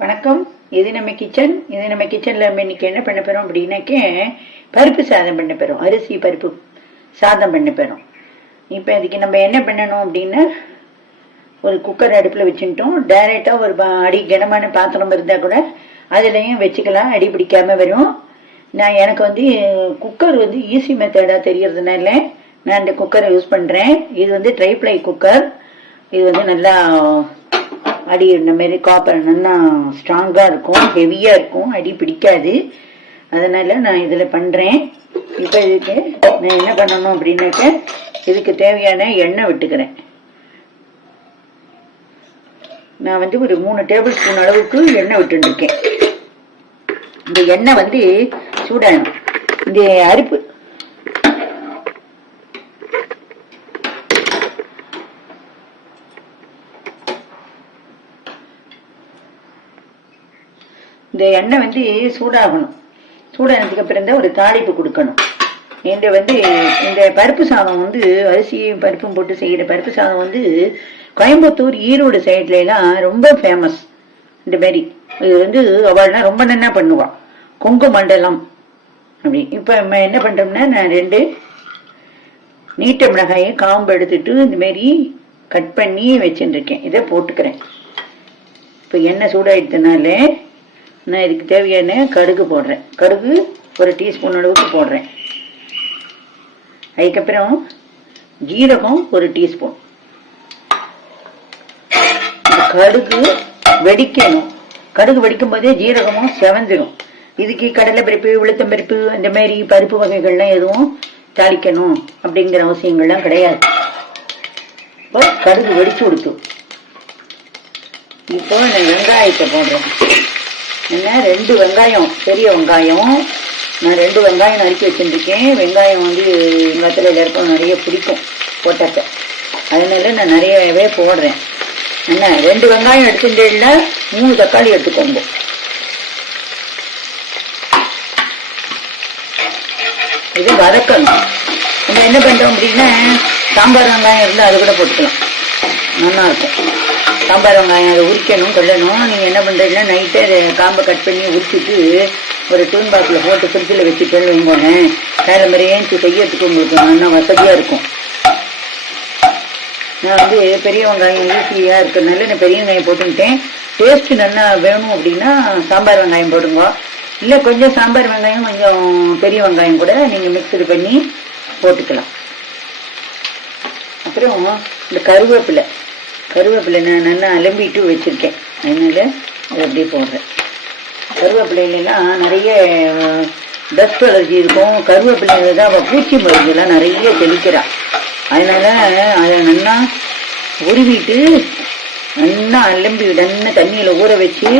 வணக்கம். இது நம்ம கிச்சன் இது நம்ம கிச்சனில் நம்ம இன்னைக்கு என்ன பண்ண போகிறோம் அப்படின்னாக்கே பருப்பு சாதம் பண்ண போகிறோம் அரிசி பருப்பு சாதம் பண்ண போகிறோம் இப்போ இதுக்கு நம்ம என்ன பண்ணணும் அப்படின்னா ஒரு குக்கர் அடுப்பில் வச்சுட்டோம் டைரெக்டாக ஒரு அடி கனமான பாத்திரம் இருந்தால் கூட அதுலேயும் வச்சுக்கலாம். அடி பிடிக்காம வரும். நான் எனக்கு வந்து குக்கர் வந்து ஈஸி மெத்தடாக தெரியறதுனால நான் இந்த குக்கரை யூஸ் பண்ணுறேன் இது வந்து ட்ரைப்ளை குக்கர் இது வந்து நல்லா அடி இந்த மாரி காப்பர் நல்லா ஸ்ட்ராங்காக இருக்கும் ஹெவியாக இருக்கும் அடி பிடிக்காது. அதனால நான் இதில் பண்ணுறேன் இப்போ இதுக்கு நான் என்ன பண்ணணும் அப்படின்னாக்க இதுக்கு தேவையான எண்ணெய் விட்டுக்கிறேன். நான் வந்து ஒரு மூணு டேபிள் ஸ்பூன் அளவுக்கு எண்ணெய் விட்டுருக்கேன் இந்த எண்ணெய் வந்து சூடாகணும். இந்த அரிப்பு இந்த எண்ணெய் வந்து சூடாகணும். சூடானதுக்கு அப்புறம் தான் ஒரு தாளிப்பு கொடுக்கணும். இந்த வந்து இந்த பருப்பு சாதம் வந்து அரிசியும் பருப்பும் போட்டு செய்கிற பருப்பு சாதம் வந்து கோயம்புத்தூர் ஈரோடு சைட்ல எல்லாம் ரொம்ப ஃபேமஸ் இந்த மாதிரி. இது வந்து அவள்லாம் ரொம்ப நன்னா பண்ணுவாள் கொங்கு மண்டலம். அப்படி. இப்போ நம்ம என்ன பண்ணுறோம்னா நான் ரெண்டு நீட்ட மிளகாயை காம்பு எடுத்துட்டு இந்த மாதிரி கட் பண்ணி வச்சுருக்கேன். இதை போட்டுக்கிறேன். இப்போ எண்ணெய் சூடாயிட்டதுனால நான் இதுக்கு தேவையான கடுகு போடுறேன். கடுகு ஒரு டீஸ்பூன் அளவுக்கு போடுறேன். அதுக்கப்புறம் ஜீரகம் ஒரு டீஸ்பூன். கடுகு வெடிக்கணும். கடுகு வெடிக்கும் போதே ஜீரகமும் செவந்துடும் இதுக்கு கடலை பருப்பு உளுத்தம் பருப்பு இந்த மாதிரி பருப்பு வகைகள்லாம் எதுவும் தாளிக்கணும் அப்படிங்கிற அவசியங்கள்லாம் கிடையாது. இப்போ கடுகு வெடிச்சு கொடுத்து. இப்போ நான் வெங்காயத்தை போடுறேன். என்ன ரெண்டு வெங்காயம்? பெரிய வெங்காயம். நான் ரெண்டு வெங்காயம் நறுக்கி வச்சுருக்கேன் வெங்காயம் வந்து எங்கள் எல்லாருக்கும் நிறைய பிடிக்கும் போட்டத்தை அதனால நான் நிறையவே போடுறேன். என்ன ரெண்டு வெங்காயம் எடுத்துட்டேன்னா மூணு தக்காளி எடுத்துக்கோங்க. இது வதக்கணும். நம்ம என்ன பண்ணுறோம் அப்படின்னா சாம்பார் வெங்காயம் இருந்தால் அது கூட போட்டுக்கலாம். நல்லா இருக்கும். சாம்பார் வெங்காயம் அதை உரிக்கணும் கொள்ளணும் நீங்கள் என்ன பண்ணுறீங்கன்னா நைட்டே அதை காம்பை கட் பண்ணி உரிச்சிட்டு ஒரு டூன் பாக்கில் போட்டு ஃப்ரிட்ஜில் வச்சுட்டு வைங்கோங்க காலை மாதிரியே செய்யறதுக்கு உங்களுக்கு நல்லா வசதியாக இருக்கும். நான் வந்து பெரிய வெங்காயம் ஈஸியாக இருக்கிறதுனால நான் பெரிய வெங்காயம் போட்டுக்கிட்டேன். டேஸ்ட்டு நல்லா வேணும் அப்படின்னா சாம்பார் வெங்காயம் போடுங்க. இல்லை கொஞ்சம் சாம்பார் வெங்காயம் கொஞ்சம் பெரிய வெங்காயம் கூட நீங்கள் மிக்சடு பண்ணி போட்டுக்கலாம். அப்புறம் இந்த கருவேப்பிலை. கருவேப்பிலை நான் நல்லா அலம்பிட்டு வச்சுருக்கேன். அதனால் அதை அப்படியே போடுறேன். கருவேப்பிலையிலாம் நிறைய டஸ்ட் அலர்ஜி இருக்கும். கருவேப்பிலை தான் அவள் பூச்சி மருந்துலாம் நிறைய தெளிக்கிறாள் அதனால் அதை நல்லா உருவிட்டு நல்லா அலம்பி நல்லா தண்ணியில் ஊற வச்சு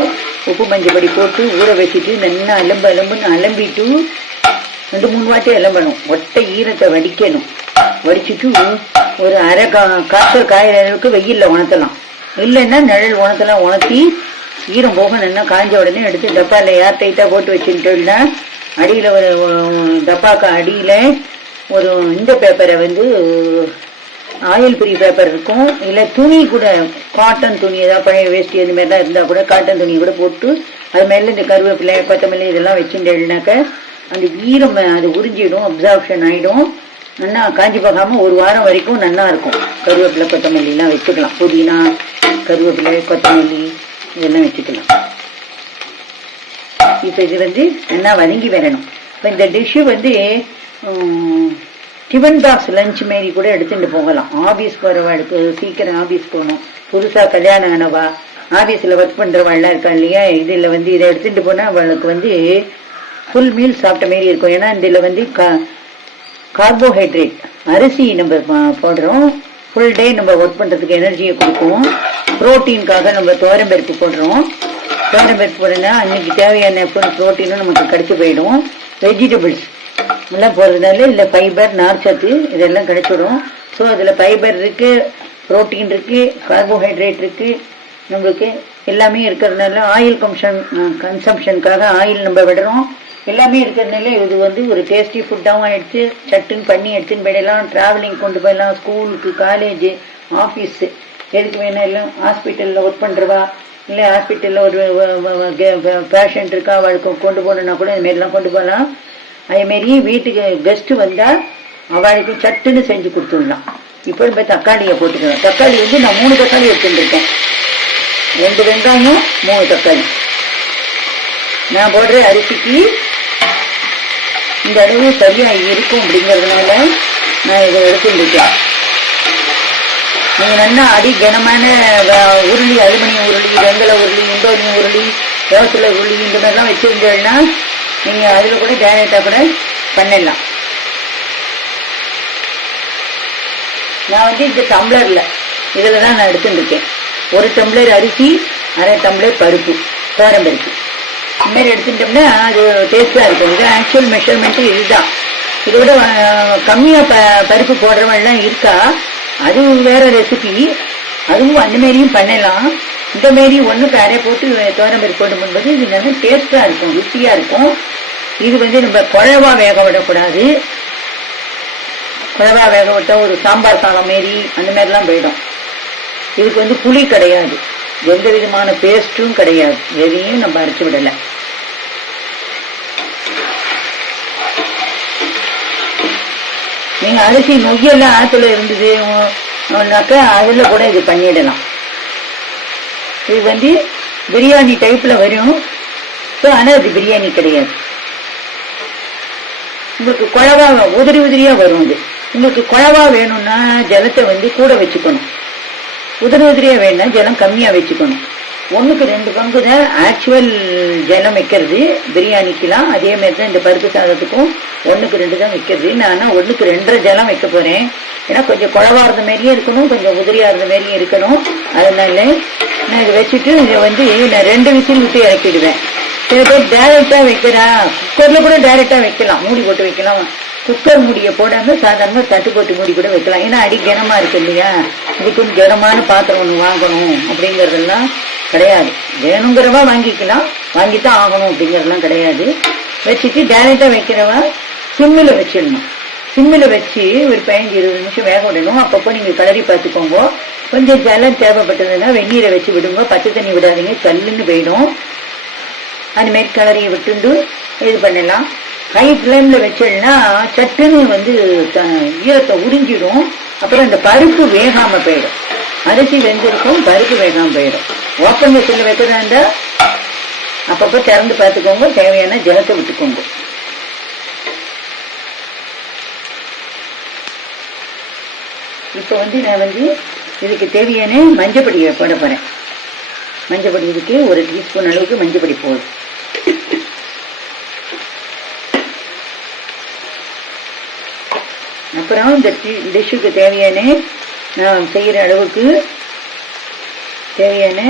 உப்பு மஞ்சப்படி போட்டு ஊற வச்சுட்டு நல்லா அலம்பு அலம்புன்னு அலம்பிட்டு ரெண்டு மூணு வாட்டி அலம்பணும். ஒட்டை ஈரத்தை வடிக்கணும். வடிச்சிட்டு ஒரு அரை கா காய்ச்சல் காயிற அளவுக்கு வெயிலில் உணர்த்தலாம். இல்லைன்னா நிழல் உணர்த்தலாம். உணர்த்தி ஈரம் போக நல்லா காய்ஞ்ச உடனே எடுத்து டப்பாவில் ஏர் டைட்டாக போட்டு வச்சுட்டோம்னா அடியில் ஒரு டப்பாக்கு அடியில் ஒரு இந்த பேப்பரை வந்து ஆயில் ஃப்ரீ பேப்பர் இருக்கும். இல்லை துணி கூட காட்டன் துணி ஏதாவது பழைய வேஷ்டி அந்த மாதிரிலாம் இருந்தால் கூட காட்டன் துணி கூட போட்டு அது மேலே இந்த கருவேப்பிலை கொத்தமல்லி இதெல்லாம் வச்சுட்டேன்னாக்க அந்த ஈரம் அது உறிஞ்சிடும் அப்சார்ப்ஷன் ஆகிடும் நல்லா காஞ்சி போகாமல் ஒரு வாரம் வரைக்கும் நல்லா இருக்கும். கருவேப்பிலை கொத்தமல்லிலாம் வச்சுக்கலாம். புதினா கருவேப்பிலை கொத்தமல்லி இதெல்லாம் வச்சுக்கலாம். இப்போ இது வந்து நல்லா வதங்கி வரணும். இப்போ இந்த டிஷ்ஷு வந்து டிஃபன் பாக்ஸ் லஞ்ச் மாரி கூட எடுத்துட்டு போகலாம். ஆஃபீஸ் போகிறவாளுக்கு சீக்கிரம் ஆஃபீஸ் போகணும். புதுசாக கல்யாணம் ஆனவா ஆஃபீஸில் ஒர்க் பண்ணுறவாள்லாம் இருக்கா இல்லையா இதில் வந்து இதை எடுத்துகிட்டு போனால் அவளுக்கு வந்து ஃபுல் மீல் சாப்பிட்ட மாரி இருக்கும். ஏன்னா இதில் வந்து கா கார்போஹைட்ரேட் அரிசி நம்ம போடுறோம். ஃபுல் டே நம்ம ஒர்க் பண்ணுறதுக்கு எனர்ஜியை கொடுக்கும் ப்ரோட்டீனுக்காக நம்ம துவரம்பருப்பு போடுறோம். துவரம்பருப்பு போடுனா அன்னைக்கு தேவையான ஃபுல் ப்ரோட்டீனும் நமக்கு கிடைச்சி போயிடும். வெஜிடபிள்ஸ் எல்லாம் போடுறதுனால இல்லை ஃபைபர் நார்ச்சத்து இதெல்லாம் கிடைச்சிடும் ஸோ அதில் ஃபைபர் இருக்குது ப்ரோட்டீன் இருக்குது கார்போஹைட்ரேட் இருக்குது நம்மளுக்கு எல்லாமே இருக்கிறதுனால ஆயில் கம்ஷன் கன்சம்ஷனுக்காக ஆயில் நம்ம விடுறோம். எல்லாமே இருக்கிறதுனால இது வந்து ஒரு டேஸ்டி ஃபுட்டாகவும் எடுத்து சட்டுன்னு பண்ணி எடுத்துன்னு போயிடலாம் ட்ராவலிங் கொண்டு போயிடலாம் ஸ்கூலுக்கு காலேஜு ஆஃபீஸு எதுக்கு வேணாலும் ஹாஸ்பிட்டலில் ஒர்க் பண்ணுறவா இல்லை ஹாஸ்பிட்டலில் ஒரு பேஷண்ட் இருக்கா அவளுக்கு கொண்டு போகணுன்னா கூட இதுமாரிலாம் கொண்டு போகலாம். அதேமாரி வீட்டுக்கு கெஸ்ட்டு வந்தால் அவளுக்கு சட்டுன்னு செஞ்சு கொடுத்துடலாம். இப்போ நம்ம தக்காளியை போட்டுக்கலாம். தக்காளி வந்து நான் மூணு தக்காளி எடுத்துட்டுருக்கேன் ரெண்டு வெங்காயம் மூணு தக்காளி. நான் போடுற அரிசிக்கு இந்த அளவு சரியா இருக்கும் அப்படிங்கிறதுனால நான் இதை எடுத்துருக்கேன் நீங்க நல்லா அடி கனமான உருளி அலுமினிய உருளி வெங்கல உருளி இண்டோனியம் உருளி யோசில உருளி இந்த மாதிரிலாம் வச்சுருந்தீங்கன்னா நீங்க அதுல கூட டேரக்டா கூட பண்ணிடலாம். நான் வந்து இந்த டம்ளர்ல இதில் தான் நான் எடுத்துருக்கேன் ஒரு டம்ளர் அரிசி அரை டம்ளர் பருப்பு பருப்பு. இந்த மாதிரி எடுத்துட்டோம்னா அது டேஸ்ட்டாக இருக்கும். இது ஆக்சுவல் மெஷர்மெண்ட்டு இதுதான். இதை விட கம்மியாக ப பருப்பு போடுறவங்கலாம் இருக்கா? அது வேற ரெசிபி அதுவும் அந்தமாரியும் பண்ணலாம். இந்த மாரி ஒன்று அரை போட்டு தோரம்பருப்பு போடும்போது இது நல்லா டேஸ்ட்டாக இருக்கும் ருசியாக இருக்கும். இது வந்து நம்ம குழவா வேக விடக்கூடாது. குழவா வேக விட்டால் ஒரு சாம்பார் சாதம் மாரி அந்த மாதிரிலாம் போயிடும். இதுக்கு வந்து புளி கிடையாது. எந்த விதமான பேஸ்ட்டும் கிடையாது. எதையும் நம்ம அரைச்சு விடல. நீங்க அரிசி நொய்யெல்லாம் ஆத்துல இருந்ததுனாக்கா அதில் அதுல கூட இது பண்ணிடலாம். இது வந்து பிரியாணி டைப்ல வரும். ஸோ ஆனால் அது பிரியாணி கிடையாது. உங்களுக்கு குழவா உதிரி உதிரியா வரும் இது உங்களுக்கு குழவா வேணும்னா ஜலத்தை வந்து கூட வச்சுக்கணும். உதிரி உதிரியா வேணும்னா ஜலம் கம்மியா வச்சுக்கணும். ஒண்ணுக்கு ரெண்டு பங்கு தான் ஆக்சுவல் ஜலம் வைக்கிறது. பிரியாணிக்கெல்லாம் அதே மாதிரி தான் இந்த பருப்பு சாதத்துக்கும் ஒண்ணுக்கு ரெண்டு தான் வைக்கிறது. நான் ஆனா ஒண்ணுக்கு ரெண்டரை ஜலம் வைக்க போறேன். ஏன்னா கொஞ்சம் குழவா இருந்த மாதிரியும் இருக்கணும் கொஞ்சம் உதிரியா இருந்த மாதிரியும் இருக்கணும். அதனால நான் இதை வச்சுட்டு இதை வந்து நான் ரெண்டு விசில் விட்டு இறக்கிடுவேன். சில பேர் டைரக்டா வைக்கிறா. குக்கர்ல கூட டைரக்டா வைக்கலாம். மூடி போட்டு வைக்கலாம். குக்கர் மூடியை போடாம சாதாரண தட்டு போட்டு மூடி கூட வைக்கலாம். ஏன்னா அடி கனமா இருக்கு இல்லையா? இதுக்கு கனமான பாத்திரம் ஒன்று வாங்கணும் அப்படிங்கறதெல்லாம் கிடையாது. வேணுங்கிறவா வாங்கிக்கலாம். வாங்கித்தான் ஆகணும் அப்படிங்கறதெல்லாம் கிடையாது. வச்சுட்டு டேரக்டா வைக்கிறவா சிம்மில் வச்சிடணும். சிம்மில் வச்சு ஒரு பதினஞ்சு இருபது நிமிஷம் வேக விடணும். அப்பப்போ நீங்க கலரி பார்த்துக்கோங்க. கொஞ்சம் ஜலம் தேவைப்பட்டதுன்னா வெந்நீரை வச்சு விடுங்க. பச்சை தண்ணி விடாதீங்க. சல்லுன்னு போயிடும். அந்த மாதிரி கலரியை விட்டுண்டு இது பண்ணலாம். ஹை ஃப்ளேம்ல வச்சோம்னா சட்டுன்னு வந்து த- ஈரத்தை உறிஞ்சிடும். அப்புறம் அந்த பருப்பு வேகாம போயிடும். அரிசி வெந்திருக்கும் பருப்பு வேகாம போயிடும். ஓப்பன் வச்சில் வைக்கிறதா இருந்தா அப்பப்போ திறந்து பார்த்துக்கோங்க. தேவையான ஜலத்தை விட்டுக்கோங்க. இப்போ வந்து நான் வந்து இதுக்கு தேவையான மஞ்சப்பொடியை போட போறேன். மஞ்சப்பொடி இதுக்கு ஒரு டீஸ்பூன் அளவுக்கு மஞ்சப்பொடி போதும் அப்புறம் இந்த டிஷ்ஷுக்கு தேவையான நான் செய்கிற அளவுக்கு தேவையான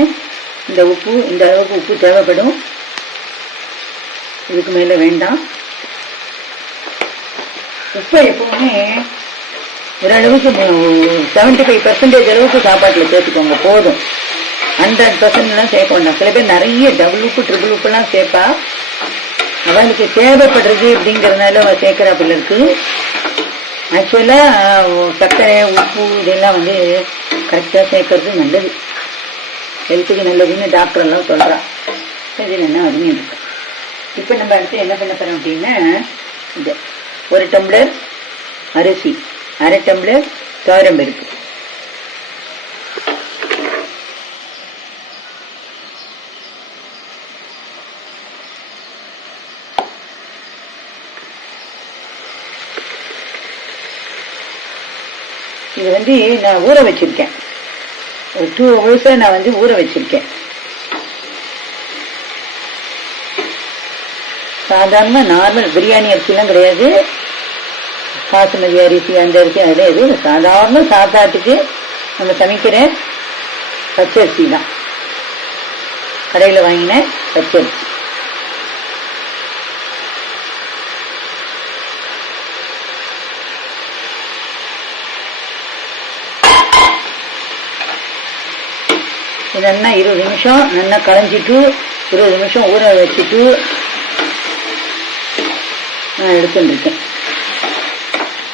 இந்த உப்பு இந்த அளவுக்கு உப்பு தேவைப்படும். இதுக்கு மேலே வேண்டாம். உப்பை எப்பவுமே ஓரளவுக்கு செவன்டி ஃபைவ் பர்சன்டேஜ் அளவுக்கு சாப்பாட்டில் சேர்த்துக்கோங்க போதும். ஹண்ட்ரட் பர்சன்ட்லாம் சேர்க்க வேண்டாம். சில பேர் நிறைய டபுள் உப்பு ட்ரிபிள் உப்புலாம் சேர்ப்பா. அவளுக்கு தேவைப்படுறது அப்படிங்கறதுனால அவ சேர்க்கிறாப்புல இருக்குது ஆக்சுவலா சர்க்கரை உப்பு இதெல்லாம் வந்து கரெக்டா சேர்க்கறது நல்லது. ஹெல்த்துக்கு நல்லதுன்னு டாக்டர் எல்லாம் சொல்றா. சரி என்ன அதுன்னு இருக்கு. இப்போ நம்ம அடுத்து என்ன பண்ண போறோம் அப்படின்னா இது ஒரு டம்ளர் அரிசி அரை டம்ளர் துவரம்பருப்பு இது வந்து நான் ஊற வச்சிருக்கேன். ஒரு டூ ஹவர்ஸா நான் வந்து ஊற வச்சிருக்கேன். சாதாரணமாக நார்மல் பிரியாணி அரிசிலாம் கிடையாது. பாசுமதி அரிசி அந்த அரிசி அதெல்லாம் எதுவும் சாதாரண சாப்பாட்டுக்கு நம்ம சமைக்கிற பச்சரிசி தான். கடையில் வாங்கின பச்சரிசி. நல்லா இருபது நிமிஷம் நல்லா களைஞ்சிட்டு இருபது நிமிஷம் ஊற வச்சுட்டு நான் எடுத்துட்டுருக்கேன்.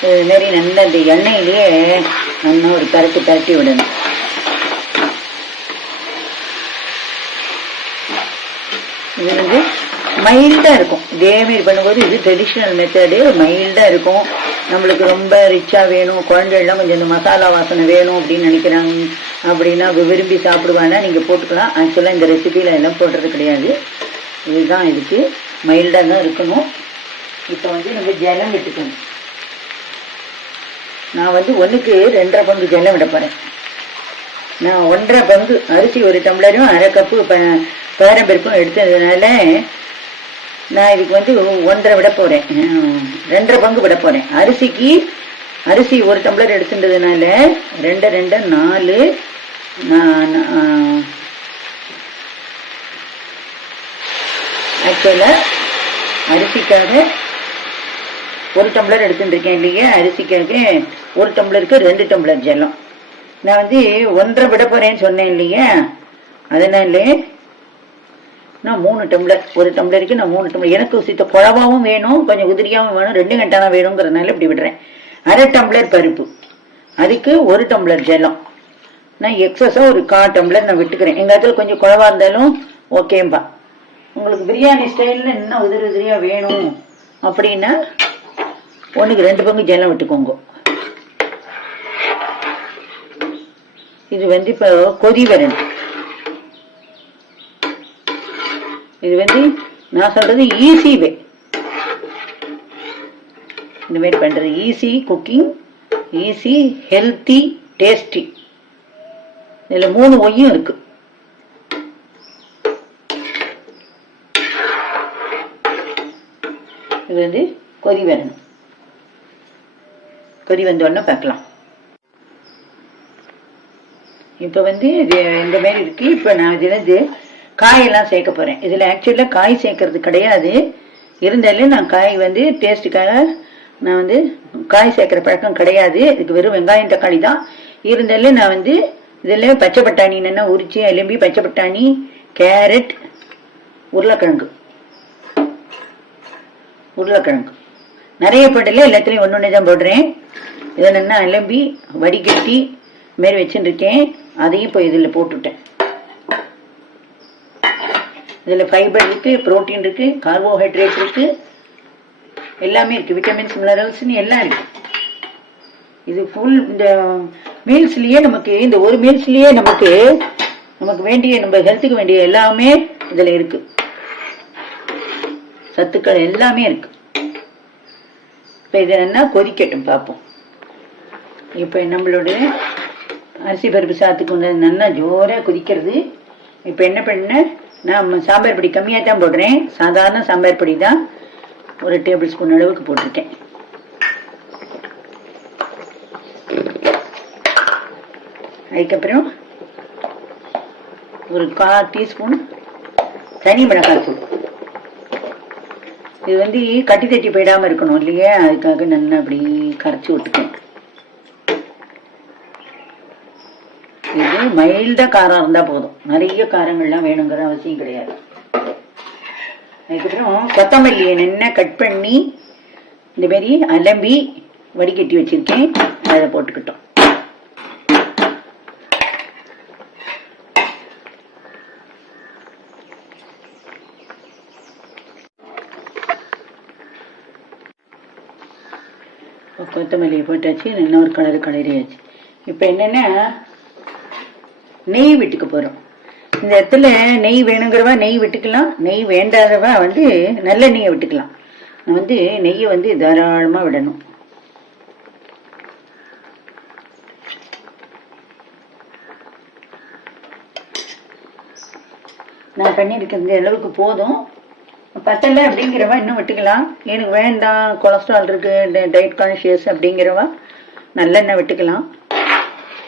இது மாதிரி நல்லா இந்த எண்ணெயிலேயே நல்லா ஒரு பரட்டி பரட்டி விடணும். இது வந்து மைல்டாக இருக்கும். இதேமாரி பண்ணும்போது இது ட்ரெடிஷ்னல் மெத்தடு மைல்டாக இருக்கும். நம்மளுக்கு ரொம்ப ரிச்சாக வேணும். குழந்தைகள்லாம் கொஞ்சம் இந்த மசாலா வாசனை வேணும் அப்படின்னு நினைக்கிறாங்க. அப்படின்னா விரும்பி சாப்பிடுவானா நீங்கள் போட்டுக்கலாம். ஆக்சுவலாக இந்த ரெசிபியில் எல்லாம் போடுறது கிடையாது. இதுதான் இதுக்கு மைல்டாக தான் இருக்கணும். இப்போ வந்து நம்ம ஜலம் விட்டுக்கணும். நான் வந்து ஒன்றுக்கு ரெண்டரை பங்கு ஜலம் விட போகிறேன் நான் ஒன்றரை பங்கு அரிசி ஒரு டம்ளரும் அரை கப்பு ப பேரம்பருப்பும் எடுத்ததுனால நான் இதுக்கு வந்து ஒன்றரை விட போகிறேன் ரெண்டரை பங்கு விட போகிறேன் அரிசிக்கு அரிசி ஒரு டம்ளர் எடுத்துட்டதுனால ரெண்டு ரெண்டு நாலு ஆக்சுவலாக அரிசிக்காக ஒரு டம்ளர் எடுத்துட்டுருக்கேன். இல்லையா? அரிசிக்காக ஒரு டம்ளருக்கு ரெண்டு டம்ளர் ஜலம் நான் வந்து ஒன்றரை விட போகிறேன்னு சொன்னேன் இல்லையா? அதனால நான் மூணு டம்ளர் ஒரு டம்ளருக்கு நான் மூணு டம்ளர். எனக்கு சித்த குழவாவும் வேணும் கொஞ்சம் உதிரியாகவும் வேணும். ரெண்டு கண்டானா வேணுங்கிறதுனால இப்படி விடுறேன். அரை டம்ளர் பருப்பு. அதுக்கு ஒரு டம்ளர் ஜலம் நான் எக்ஸஸாக ஒரு கா டம்ளர் நான் விட்டுக்கிறேன். எங்கள் இடத்துல கொஞ்சம் குழவா இருந்தாலும் ஓகேம்பா. உங்களுக்கு பிரியாணி ஸ்டைலில் இன்னும் உதிரி உதிரியாக வேணும் அப்படின்னா ஒன்றுக்கு ரெண்டு பங்கு ஜலம் விட்டுக்கோங்க. இது வந்து இப்போ கொதி வரணும். இது வந்து நான் சொல்றது ஈஸி வே இந்த மாதிரி பண்றது easy cooking easy healthy tasty இதுல மூணு ஒய்யும் இருக்கு. இது வந்து கொதி வரணும். கொதி வந்த உடனே பார்க்கலாம். இப்போ வந்து இது இந்த மாதிரி இருக்கு. இப்போ நான் இதில் இது காயெல்லாம் சேர்க்க போகிறேன் இதில் ஆக்சுவலாக காய் சேர்க்கறது கிடையாது. இருந்தாலும் நான் காய் வந்து டேஸ்ட்டுக்காக நான் வந்து காய் சேர்க்குற பழக்கம் கிடையாது. இதுக்கு வெறும் வெங்காயம் தக்காளி தான். இருந்தாலும் நான் வந்து இதில் பச்சை பட்டாணி என்னென்ன உரிச்சு எலும்பி பச்சை பட்டாணி கேரட் உருளைக்கிழங்கு. உருளைக்கிழங்கு. நிறைய போடல எல்லாத்துலேயும் ஒன்று ஒன்று தான் போடுறேன். இதை நல்லா எலும்பி வடிகட்டி மாரி வச்சுருக்கேன். அதையும் இப்போ இதில் போட்டுவிட்டேன் இதில் ஃபைபர் இருக்குது புரோட்டீன் இருக்குது கார்போஹைட்ரேட் இருக்கு. எல்லாமே இருக்குது விட்டமின்ஸ் மினரல்ஸ்னு எல்லாம் இருக்குது இது ஃபுல் இந்த மீல்ஸ்லயே நமக்கு இந்த ஒரு மீல்ஸ்லயே நமக்கு நமக்கு வேண்டிய நம்ம ஹெல்த்துக்கு வேண்டிய எல்லாமே இதில் இருக்கு. சத்துக்கள் எல்லாமே இருக்கு. இப்போ இது என்ன கொதிக்கட்டும் பார்ப்போம் இப்போ நம்மளோட அரிசி பருப்பு சாத்துக்கு வந்து நல்லா ஜோராக கொதிக்கிறது. இப்போ என்ன பண்ணேன் நான் சாம்பார் பொடி கம்மியாக தான் போடுறேன். சாதாரண சாம்பார் பொடி தான் ஒரு டேபிள் ஸ்பூன் அளவுக்கு போட்டிருக்கேன். அதுக்கப்புறம் ஒரு கா டீஸ்பூன் தனி மிளகாய் தூள். இது வந்து கட்டி தட்டி போயிடாம இருக்கணும் இல்லையா? அதுக்காக நல்லா அப்படி கரைச்சி விட்டுக்கேன் இது மைல்டாக காரம் இருந்தா போதும். நிறைய காரங்கள்லாம் வேணுங்கிற அவசியம் கிடையாது. அதுக்கப்புறம் கொத்தமல்லியை நின்று கட் பண்ணி இந்த மாதிரி அலம்பி வடிகட்டி வச்சுருக்கேன். அதை போட்டுக்கிட்டோம். கொத்தமல்லியை போட்டாச்சு நல்லா ஒரு கலர் கலரியாச்சு இப்போ என்னன்னா நெய் விட்டுக்க போகிறோம் இந்த இடத்துல நெய் வேணுங்கிறவா நெய் விட்டுக்கலாம் நெய் வேண்டாதவா வந்து நல்ல நெய்யை விட்டுக்கலாம். வந்து நெய்யை வந்து தாராளமாக விடணும். நான் பண்ணியிருக்க இந்த அளவுக்கு போதும். பத்தலை அப்படிங்கிறவா இன்னும் விட்டுக்கலாம். எனக்கு வேண்டாம் கொலஸ்ட்ரால் இருக்கு டயட் கான்ஷியஸ் அப்படிங்கிறவா நல்லெண்ணெய் விட்டுக்கலாம்.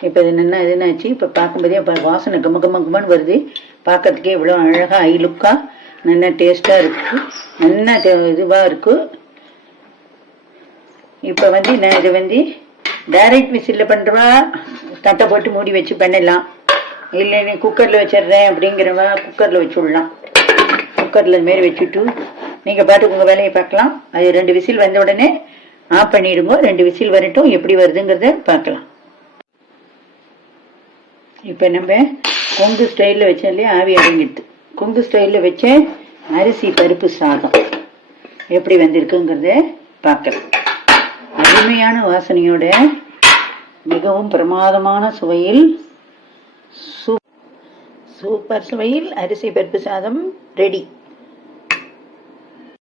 இப்போ இது என்ன இதுனாச்சு இப்போ பார்க்கும்போதே இப்போ வாசனை கம்ம கம்ம கம்மன்னு வருது. பார்க்கறதுக்கே இவ்வளோ அழகாக ஐ லுக்காக நல்ல டேஸ்ட்டாக இருக்குது நல்லா இதுவாக இருக்குது இப்போ வந்து நான் இதை வந்து டைரக்ட் விசிலில் பண்ணுறவா தட்டை போட்டு மூடி வச்சு பண்ணிடலாம் இல்லை நீ குக்கரில் வச்சிடுறேன் அப்படிங்கிறவா குக்கரில் வச்சு விடலாம். குக்கரில் இது மாரி வச்சுட்டு நீங்கள் பாட்டுக்கு உங்கள் வேலையை பார்க்கலாம். அது ரெண்டு விசில் வந்த உடனே ஆஃப் பண்ணிவிடுங்க ரெண்டு விசில் வரட்டும். எப்படி வருதுங்கிறத பார்க்கலாம். இப்போ நம்ம கொங்கு ஸ்டைலில் வச்சோம் இல்லையா? ஆவி அடங்கிடுது. கொங்கு ஸ்டைலில் வச்ச அரிசி பருப்பு சாதம் எப்படி வந்திருக்குங்கிறத பார்க்கலாம். அருமையான வாசனையோட மிகவும் பிரமாதமான சுவையில் சூ சூப்பர் சுவையில் அரிசி பருப்பு சாதம் ரெடி